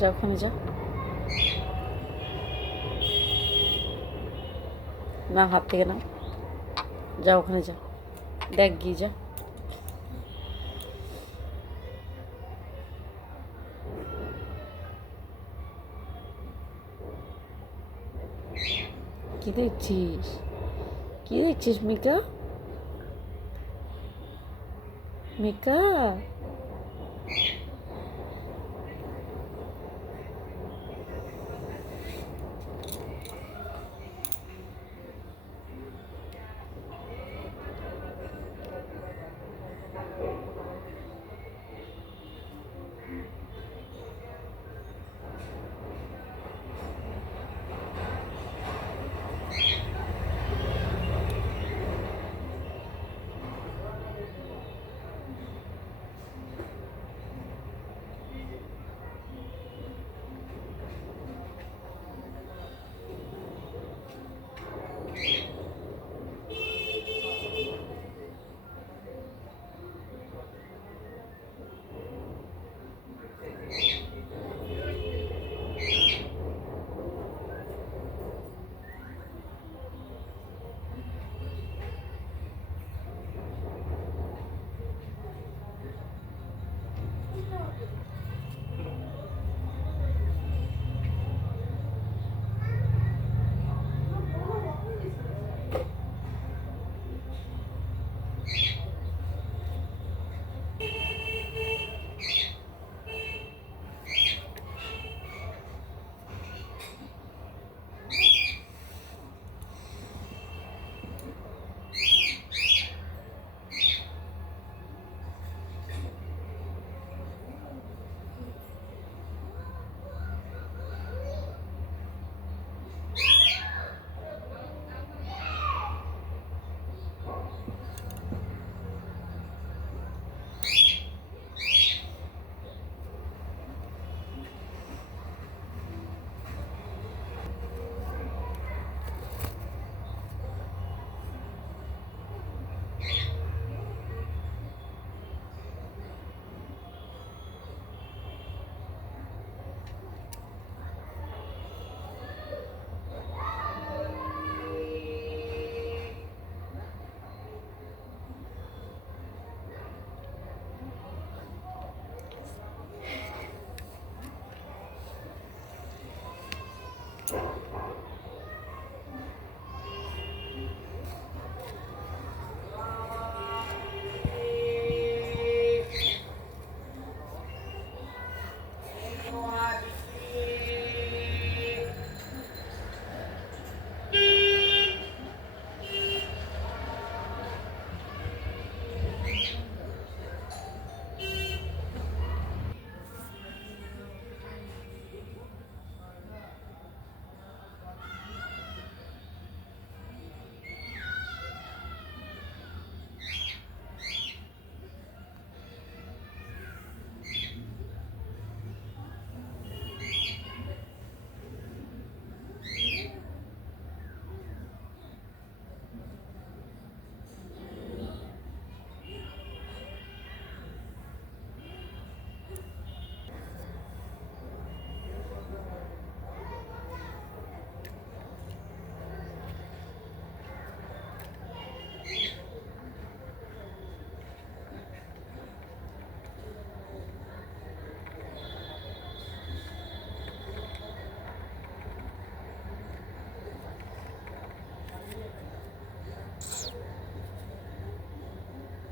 যা ওখানে যা, না হাত থেকে না, যা ওখানে যা, দেখ গিয়ে যা। কি দেখছিস, কি দেখছিস মিকা? মিকা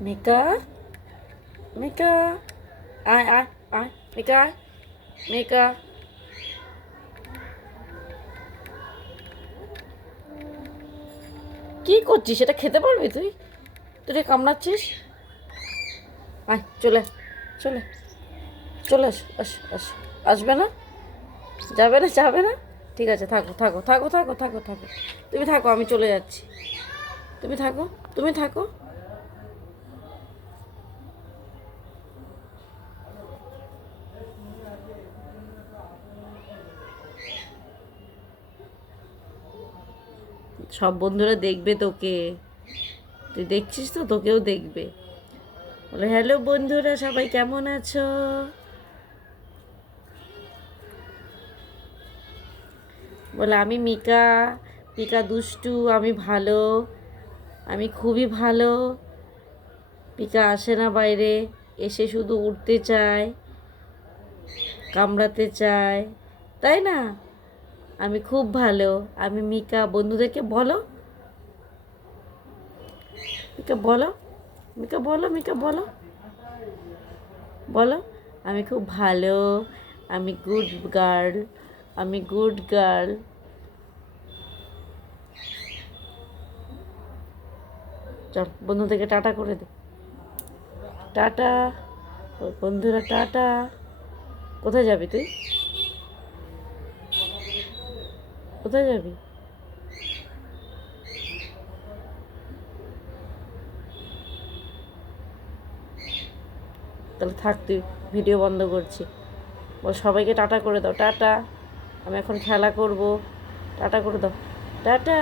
মিকা, মিকা, আয় আয় আয়, মিকা আয়, মিকা। কি করছিস, সেটা খেতে পারবি তুই? তুই কামড়াচ্ছিস? আয় চলে, চলে, চলে আস, আস আস। আসবে না? যাবে না, যাবে না? ঠিক আছে, থাকো থাকো থাকো থাকো থাকো থাকো, তুমি থাকো, আমি চলে যাচ্ছি। তুমি থাকো, তুমি থাকো। সব বন্ধুরা দেখবে তোকে, তুই দেখছিস তো, তোকেও দেখবে। বলে হ্যালো বন্ধুরা, সবাই কেমন আছো? বলে আমি মিকা, পিকা দুষ্টু, আমি ভালো, আমি খুবই ভালো। পিকা আসে না বাইরে, এসে শুধু উঠতে চায়, কামড়াতে চায়, তাই না? আমি খুব ভালো, আমি মিকা। বন্ধুদেরকে বলো, মিকা বলো, মিকা বলো, মিকা বলো, বলো আমি খুব ভালো, আমি গুড গার্ল, আমি গুড গার্ল। চল বন্ধুদেরকে টাটা করে দে, টাটা। তোর বন্ধুরা টাটা। কোথায় যাবি তুই? কোথায় যাবি? তাহলে থাক, তুই ভিডিও বন্ধ করছি। বল সবাইকে টাটা করে দাও, টাটা। আমি এখন খেলা করব, টাটা করে দাও, টাটা।